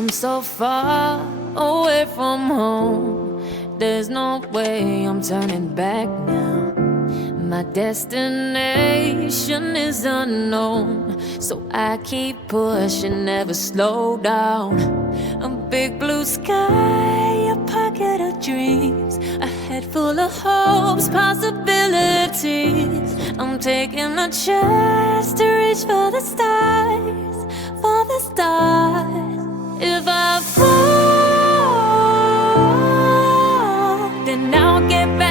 I'm so far away from home. There's no way I'm turning back now. My destination is unknown, so I keep pushing, never slow down. A big blue sky, a pocket of dreams, a head full of hopes, possibilities. I'm taking a chance to reach for the stars, for the stars. If I fall, then I'll get back